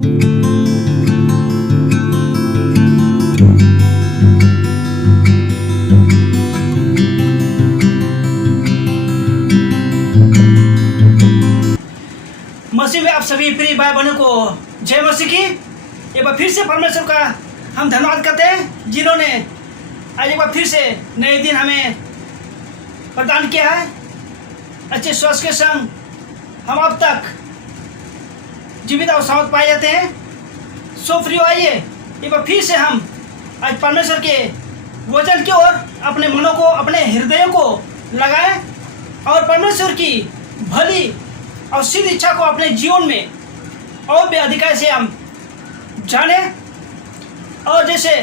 मसीह में आप सभी प्रिय भाई बहनों को जय मसीह की। एक बार फिर से परमेश्वर का हम धन्यवाद करते हैं जिन्होंने आज एक बार फिर से नए दिन हमें प्रदान किया है। अच्छे स्वास्थ्य के संग हम अब तक जीवित और सावध पाए जाते हैं। सो प्रियो, आइए एक बार फिर से हम आज परमेश्वर के वचन की ओर अपने मनों को, अपने हृदयों को लगाएं और परमेश्वर की भली और सिद्ध इच्छा को अपने जीवन में और भी अधिकार से हम जाने। और जैसे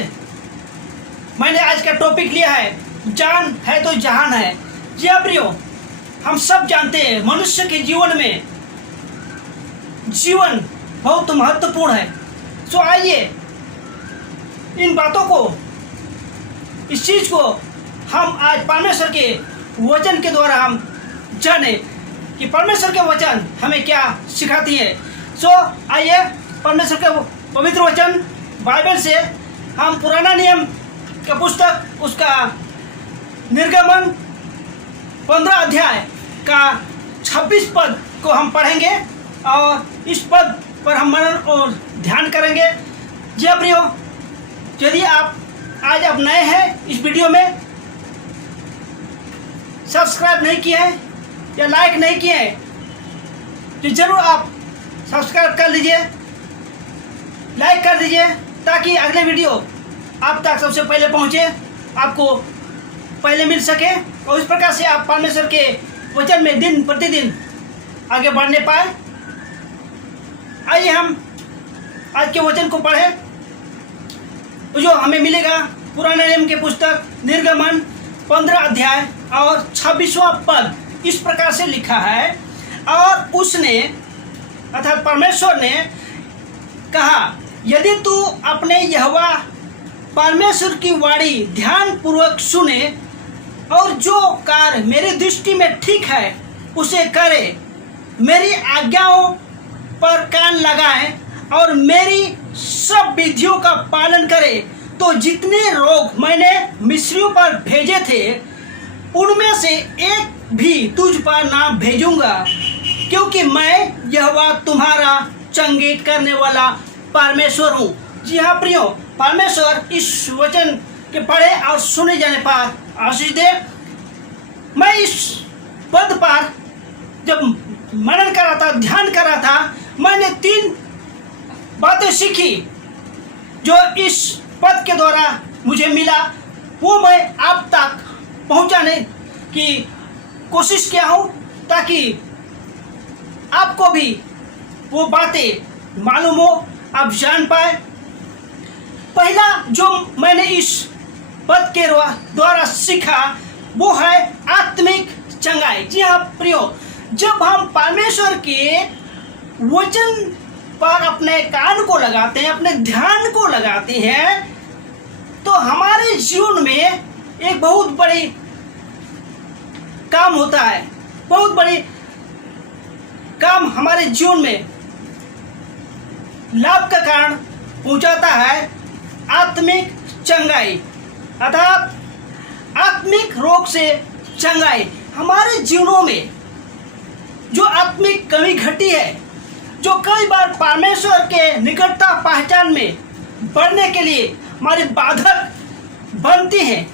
मैंने आज का टॉपिक लिया है, जान है तो जहान है। जी हाँ प्रियो, हम सब जानते हैं मनुष्य के जीवन में जीवन बहुत महत्वपूर्ण है। सो आइए इन बातों को, इस चीज को हम आज परमेश्वर के वचन के द्वारा हम जाने कि परमेश्वर के वचन हमें क्या सिखाती है। सो आइए परमेश्वर के पवित्र वचन बाइबल से हम पुराना नियम का पुस्तक उसका निर्गमन 15 अध्याय का 26 पद को हम पढ़ेंगे और इस पद पर हम मनन और ध्यान करेंगे। जी प्रियो, यदि आप आज आप नए हैं इस वीडियो में, सब्सक्राइब नहीं किए हैं या लाइक नहीं किए हैं तो जरूर आप सब्सक्राइब कर लीजिए, लाइक कर दीजिए ताकि अगले वीडियो आप तक सबसे पहले पहुंचे, आपको पहले मिल सके और इस प्रकार से आप परमेश्वर के वचन में दिन प्रतिदिन आगे बढ़ने पाए। आइए हम आज के वचन को पढ़ें जो हमें मिलेगा पुराने नियम के पुस्तक निर्गमन 15 अध्याय और 26वां पद। इस प्रकार से लिखा है, और उसने अर्थात परमेश्वर ने कहा, यदि तू अपने यहोवा परमेश्वर की वाणी ध्यान पूर्वक सुने और जो कार्य मेरी दृष्टि में ठीक है उसे करे, मेरी आज्ञाओं पर कान लगाए और मेरी सब विधियों का पालन करे, तो जितने रोग मैंने मिस्रियों पर भेजे थे उनमें से एक भी तुझ पर ना भेजूंगा, क्योंकि मैं यहोवा तुम्हारा चंगी करने वाला परमेश्वर हूँ। जी हाँ प्रियो, परमेश्वर इस वचन के पढ़े और सुने जाने पर आशीष दे। मैं इस पद पर जब मनन कर रहा था, ध्यान कर रहा था, मैंने 3 बातें सीखी जो इस पद के द्वारा मुझे मिला, वो मैं आप तक पहुंचाने की कोशिश किया हूं ताकि आपको भी वो बातें मालूम हो, आप जान पाए। पहला जो मैंने इस पद के द्वारा सीखा वो है आत्मिक चंगाई। जी हाँ प्रियो, जब हम परमेश्वर के वचन पर अपने कान को लगाते हैं, अपने ध्यान को लगाते हैं, तो हमारे जीवन में एक बहुत बड़ी काम होता है, बहुत बड़ी काम हमारे जीवन में लाभ का कारण पहुंचाता है। आत्मिक चंगाई अर्थात आत्मिक रोग से चंगाई। हमारे जीवनों में जो आत्मिक कमी घटी है, जो कई बार परमेश्वर के निकटता पहचान में बढ़ने के लिए हमारी बाधक बनती है,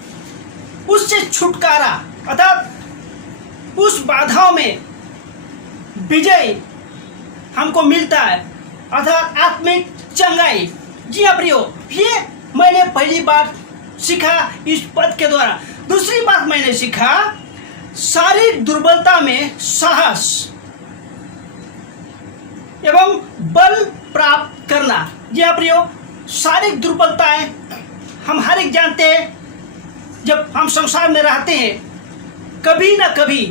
उससे छुटकारा अर्थात उस बाधाओं में विजय हमको मिलता है, अर्थात आत्मिक चंगाई। जी हाँ प्रियो, ये मैंने पहली बात सीखा इस पद के द्वारा। दूसरी बात मैंने सीखा, शारीरिक दुर्बलता में साहस एवं बल प्राप्त करना। जी हाँ प्रियो, शारीरिक दुर्बलताएं हम हर एक जानते हैं, जब हम संसार में रहते हैं कभी ना कभी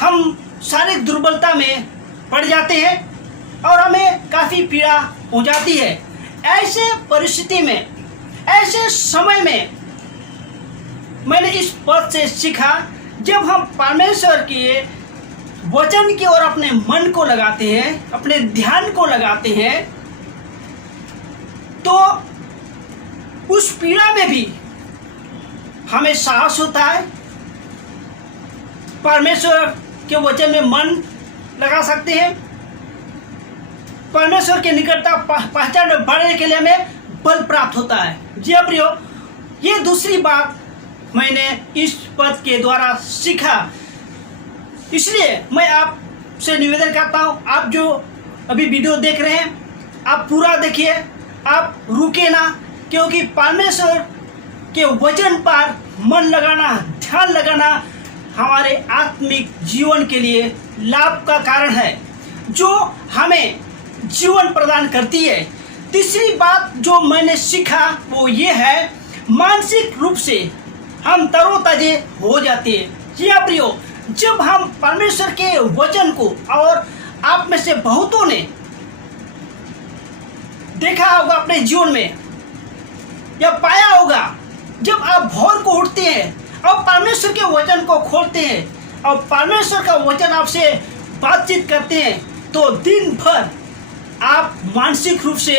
हम शारीरिक दुर्बलता में पड़ जाते हैं और हमें काफ़ी पीड़ा हो जाती है। ऐसे परिस्थिति में, ऐसे समय में मैंने इस पद से सीखा, जब हम परमेश्वर के वचन की ओर अपने मन को लगाते हैं, अपने ध्यान को लगाते हैं, तो उस पीड़ा में भी हमें साहस होता है, परमेश्वर के वचन में मन लगा सकते हैं, परमेश्वर की निकटता पहचान में बढ़ने के लिए हमें बल प्राप्त होता है। जी हाँ प्रियो, ये दूसरी बात मैंने इस पद के द्वारा सीखा। इसलिए मैं आपसे निवेदन करता हूँ, आप जो अभी वीडियो देख रहे हैं आप पूरा देखिए, आप रुके ना, क्योंकि परमेश्वर के वचन पर मन लगाना, ध्यान लगाना हमारे आत्मिक जीवन के लिए लाभ का कारण है, जो हमें जीवन प्रदान करती है। तीसरी बात जो मैंने सीखा वो ये है, मानसिक रूप से हम तरोताजे हो जाते हैं। जी हाँ प्रियो, जब हम परमेश्वर के वचन को, और आप में से बहुतों ने देखा होगा अपने जीवन में या पाया होगा, जब आप भोर को उठते हैं और परमेश्वर के वचन को खोलते हैं और परमेश्वर का वचन आपसे बातचीत करते हैं, तो दिन भर आप मानसिक रूप से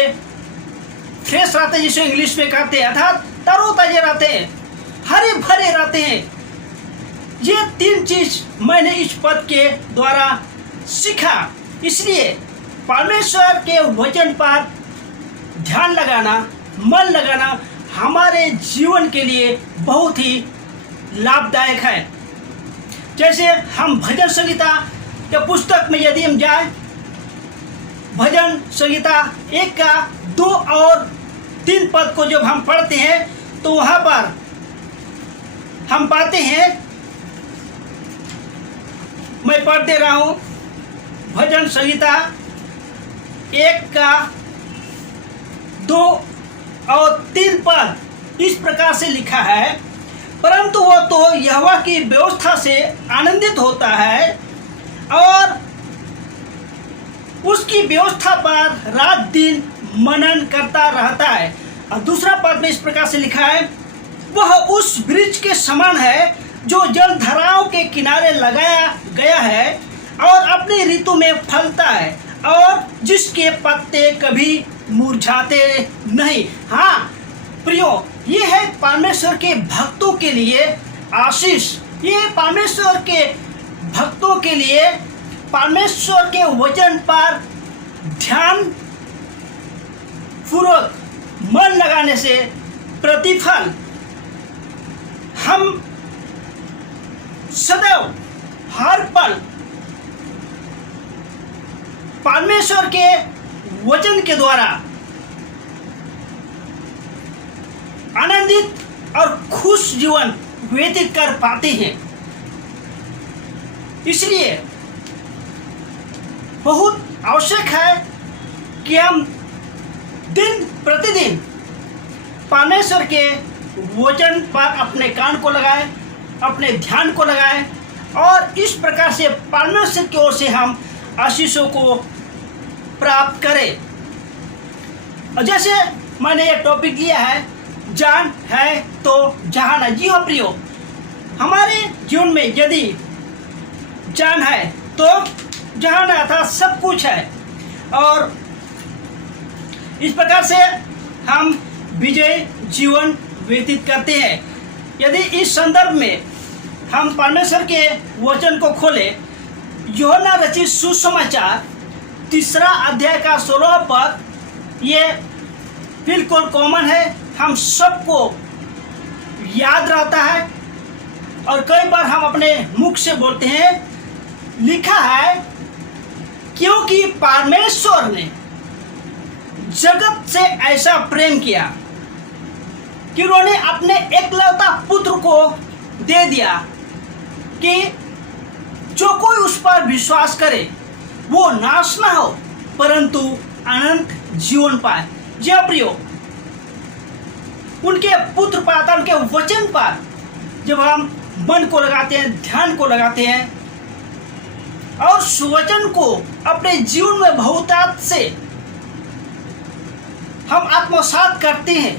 फ्रेश रहते हैं, जिसे इंग्लिश में कहते हैं, अर्थात तरोताजे रहते हैं, हरे भरे रहते हैं। ये तीन चीज मैंने इस पद के द्वारा सीखा। इसलिए परमेश्वर के वचन पर ध्यान लगाना, मन लगाना हमारे जीवन के लिए बहुत ही लाभदायक है। जैसे हम भजन संहिता के पुस्तक में यदि हम जाए, भजन संहिता 1 का 2 और 3 पद को जब हम पढ़ते हैं तो वहाँ पर हम पाते हैं, मैं पढ़ दे रहा हूँ, भजन संहिता 1 का 2 और 3 पद इस प्रकार से लिखा है, परंतु वो तो यहोवा की व्यवस्था से आनंदित होता है और उसकी व्यवस्था पर रात दिन मनन करता रहता है। और दूसरा पद में इस प्रकार से लिखा है, वह उस वृक्ष के समान है जो जल धाराओं के किनारे लगाया गया है और अपनी ऋतु में फलता है और जिसके पत्ते कभी मुरझाते नहीं। हाँ प्रियो, ये है परमेश्वर के भक्तों के लिए आशीष। ये परमेश्वर के भक्तों के लिए परमेश्वर के वचन पर ध्यान पूर्वक मन लगाने से प्रतिफल हम सदैव हर पल परमेश्वर के वचन के द्वारा आनंदित और खुश जीवन व्यतीत कर पाते हैं। इसलिए बहुत आवश्यक है कि हम दिन प्रतिदिन परमेश्वर के वचन पर अपने कान को लगाएं, अपने ध्यान को लगाएं और इस प्रकार से परमेश्वर की ओर से हम आशीषों को प्राप्त करें। और जैसे मैंने एक टॉपिक लिया है, जान है तो जहान है। जी हाँ प्रियो, हमारे जीवन में यदि जान है तो जहान है, अर्थात सब कुछ है, और इस प्रकार से हम विजय जीवन व्यतीत करते हैं। यदि इस संदर्भ में हम परमेश्वर के वचन को खोले, यूहन्ना रचित सुसमाचार 3 अध्याय का 16 पद, ये बिल्कुल कॉमन है, हम सबको याद रहता है और कई बार हम अपने मुख से बोलते हैं। लिखा है, क्योंकि परमेश्वर ने जगत से ऐसा प्रेम किया कि उन्होंने अपने एकलौता पुत्र को दे दिया कि जो कोई उस पर विश्वास करे वो नाश ना हो परंतु अनंत जीवन पाए। जी प्रियो, उनके पुत्र पर, उनके वचन पर जब हम मन को लगाते हैं, ध्यान को लगाते हैं और सुवचन को अपने जीवन में बहुतायत से हम आत्मसात करते हैं,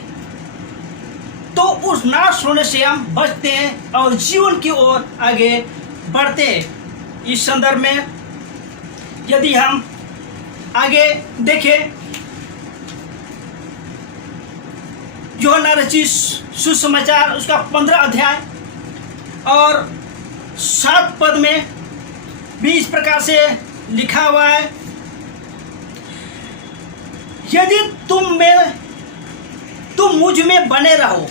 तो उस नाश होने से हम बचते हैं और जीवन की ओर आगे बढ़ते हैं। इस संदर्भ में यदि हम आगे देखें, यूहन्ना रचित सुसमाचार उसका 15 अध्याय और 7 पद में भी इस प्रकार से लिखा हुआ है, यदि तुम मुझ में बने रहो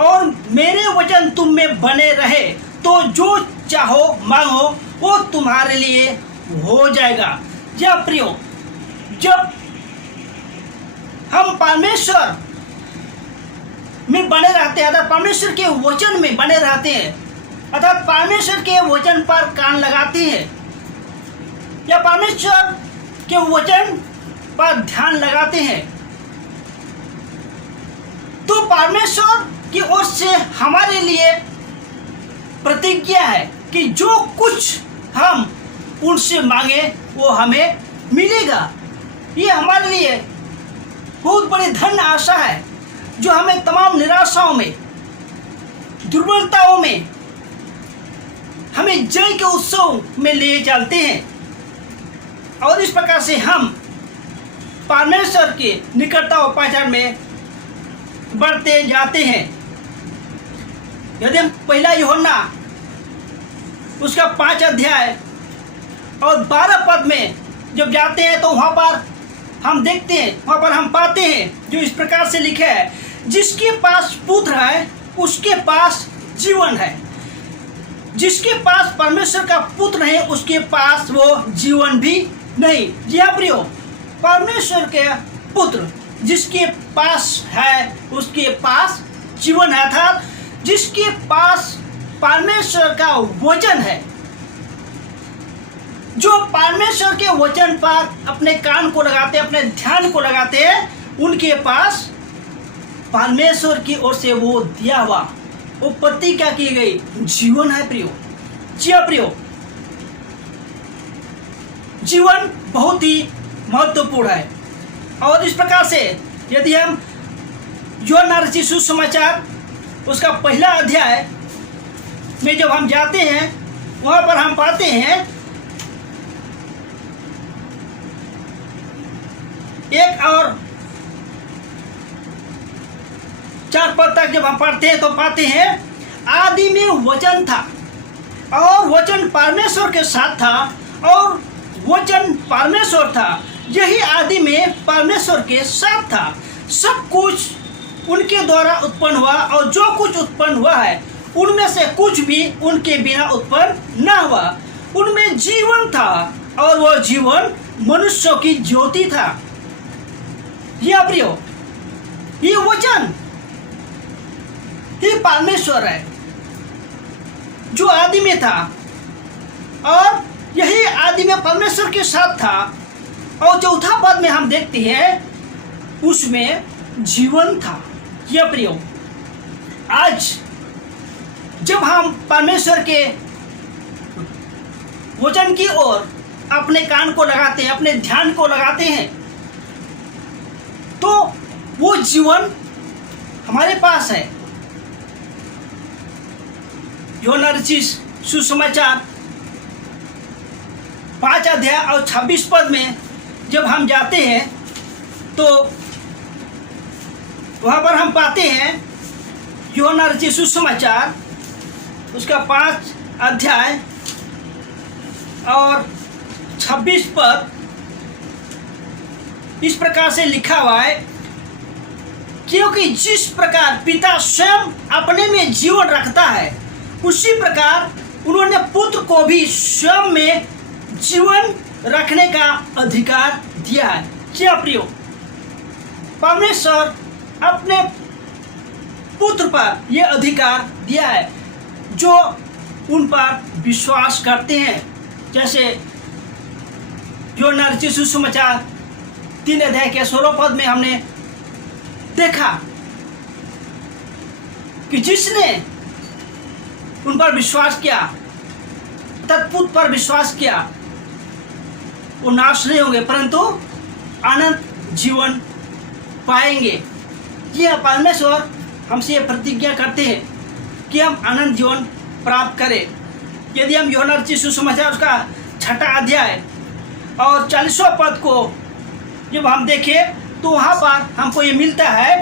और मेरे वचन तुम में बने रहे तो जो चाहो मांगो वो तुम्हारे लिए हो जाएगा। या प्रियो, जब हम परमेश्वर में बने रहते हैं अर्थात परमेश्वर के वचन में बने रहते हैं अर्थात परमेश्वर के वचन पर कान लगाते हैं या परमेश्वर के वचन पर ध्यान लगाते हैं, तो परमेश्वर की ओर से हमारे लिए प्रतिज्ञा है कि जो कुछ हम उनसे मांगे वो हमें मिलेगा। ये हमारे लिए बहुत बड़ी धन आशा है जो हमें तमाम निराशाओं में, दुर्बलताओं में, हमें जय के उत्सव में ले चलते हैं और इस प्रकार से हम परमेश्वर के निकटता और पहचान में बढ़ते जाते हैं। यदि हम पहला यूहन्ना उसका 5 अध्याय और 12 पद में जब जाते हैं तो वहाँ पर हम देखते हैं, वहाँ पर हम पाते हैं जो इस प्रकार से लिखा है, जिसके पास पुत्र है उसके पास जीवन है, जिसके पास परमेश्वर का पुत्र है उसके पास वो जीवन भी नहीं। जी हाँ प्रियो, परमेश्वर के पुत्र जिसके पास है उसके पास जीवन है, अर्थात जिसके पास परमेश्वर का वचन है, जो परमेश्वर के वचन पर अपने कान को लगाते, अपने ध्यान को लगाते हैं, उनके पास परमेश्वर की ओर से वो दिया हुआ, वो प्रतिज्ञा की गई जीवन है प्रियो। जी हाँ प्रियो, जीवन बहुत ही महत्वपूर्ण है और इस प्रकार से यदि हम यूहन्ना रचित सुसमाचार उसका 1 अध्याय में जब हम जाते हैं वहाँ पर हम पाते हैं 1 और 4 पद तक जब हम पढ़ते हैं तो पाते हैं, आदि में वचन था और वचन परमेश्वर के साथ था और वचन परमेश्वर था, यही आदि में परमेश्वर के साथ था। सब कुछ उनके द्वारा उत्पन्न हुआ और जो कुछ उत्पन्न हुआ है उनमें से कुछ भी उनके बिना उत्पन्न न हुआ। उनमें जीवन था और वह जीवन मनुष्यों की ज्योति था। यह प्रियो, ये वचन ही परमेश्वर है जो आदि में था और यही आदि में परमेश्वर के साथ था। और 4 पद में हम देखते हैं उसमें जीवन था। यह प्रियो, आज जब हम परमेश्वर के वचन की ओर अपने कान को लगाते हैं, अपने ध्यान को लगाते हैं, तो वो जीवन हमारे पास है। यूहन्ना रचित सुसमाचार 5 अध्याय और 26 पद में जब हम जाते हैं तो वहाँ पर हम पाते हैं यूहन्ना रचित सुसमाचार उसका 5 अध्याय और 26 पद इस प्रकार से लिखा हुआ है, क्योंकि जिस प्रकार पिता स्वयं अपने में जीवन रखता है उसी प्रकार उन्होंने पुत्र को भी स्वयं में जीवन रखने का अधिकार दिया है। क्या प्रियो, परमेश्वर अपने पुत्र पर यह अधिकार दिया है जो उन पर विश्वास करते हैं। जैसे यूहन्ना रचित सुसमाचार 3 अध्याय के 16 पद में हमने देखा कि जिसने उन पर विश्वास किया, तत्पुत्र पर विश्वास किया, वो नाश नहीं होंगे परंतु अनंत जीवन पाएंगे। यह परमेश्वर हमसे ये प्रतिज्ञा करते हैं कि हम अनंत जीवन प्राप्त करें। यदि हम यूहन्ना रचित सुसमाचार उसका 6ठा अध्याय और 40वां पद को जब हम देखें तो वहाँ पर हमको ये मिलता है,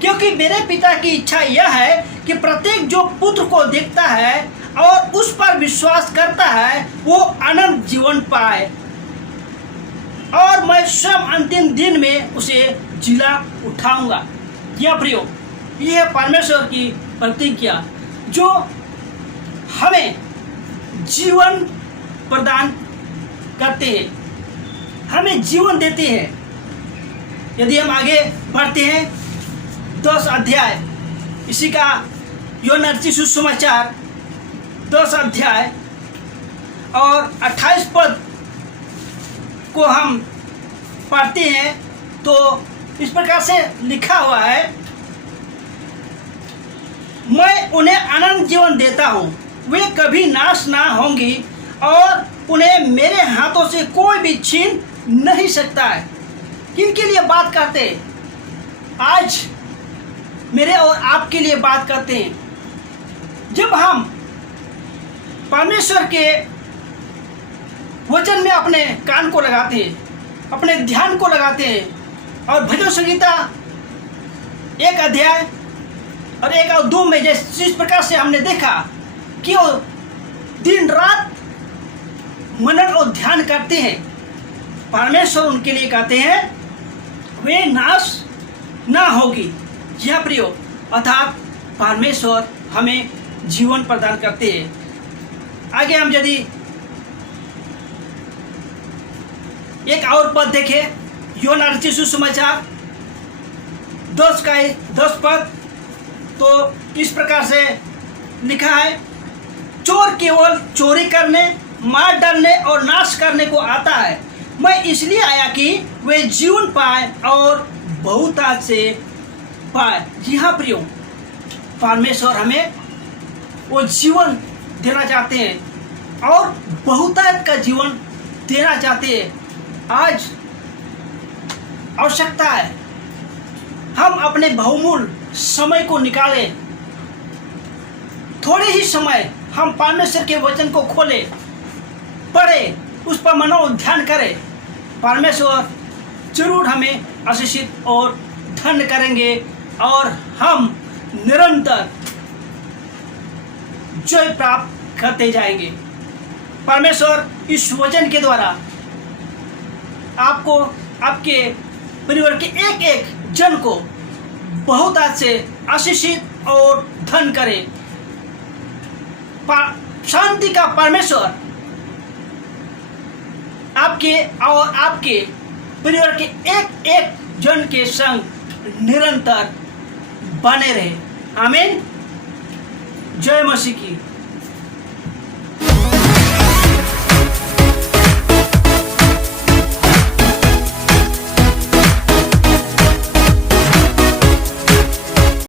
क्योंकि मेरे पिता की इच्छा यह है कि प्रत्येक जो पुत्र को देखता है और उस पर विश्वास करता है वो अनंत जीवन पाए, और मैं स्वयं अंतिम दिन में उसे जिला उठाऊंगा। यह प्रियो, यह है परमेश्वर की प्रतिज्ञा जो हमें जीवन प्रदान करते हैं, हमें जीवन देते हैं। यदि हम आगे बढ़ते हैं 10 अध्याय, इसी का यूहन्ना रचित सुसमाचार 10 अध्याय और 28 पद को हम पढ़ते हैं तो इस प्रकार से लिखा हुआ है, मैं उन्हें अनंत जीवन देता हूँ, वे कभी नाश ना होंगी और उन्हें मेरे हाथों से कोई भी छीन नहीं सकता है। किनके लिए बात करते हैं? आज मेरे और आपके लिए बात करते हैं। जब हम परमेश्वर के वचन में अपने कान को लगाते हैं, अपने ध्यान को लगाते हैं, और भजन संगीता 1 अध्याय और 1 और 2 में जिस प्रकार से हमने देखा कि वो दिन रात मनन और ध्यान करते हैं, परमेश्वर उनके लिए कहते हैं वे नाश ना होगी। यह प्रियो, अर्थात परमेश्वर हमें जीवन प्रदान करते हैं। आगे हम यदि एक और पद देखें, यूहन्ना रचित सुसमाचार 10 पद, तो इस प्रकार से लिखा है, चोर केवल चोरी करने, मार डालने और नाश करने को आता है, मैं इसलिए आया कि वे जीवन पाए और बहुतायत से पाए। जी हाँ प्रियो, परमेश्वर हमें वो जीवन देना चाहते हैं और बहुतायत का जीवन देना चाहते हैं। आज आवश्यकता है हम अपने बहुमूल्य समय को निकालें, थोड़े ही समय हम परमेश्वर के वचन को खोलें, पढ़ें, उस पर मनो ध्यान करें। परमेश्वर जरूर हमें आशीषित और धन्य करेंगे और हम निरंतर जय प्राप्त करते जाएंगे। परमेश्वर इस वचन के द्वारा आपको, आपके परिवार के एक एक जन को बहुत आज से आशीषित और धन करे। शांति का परमेश्वर आपके और आपके परिवार के एक एक जन के संग निरंतर बने रहे। आमीन। जय मसीह की।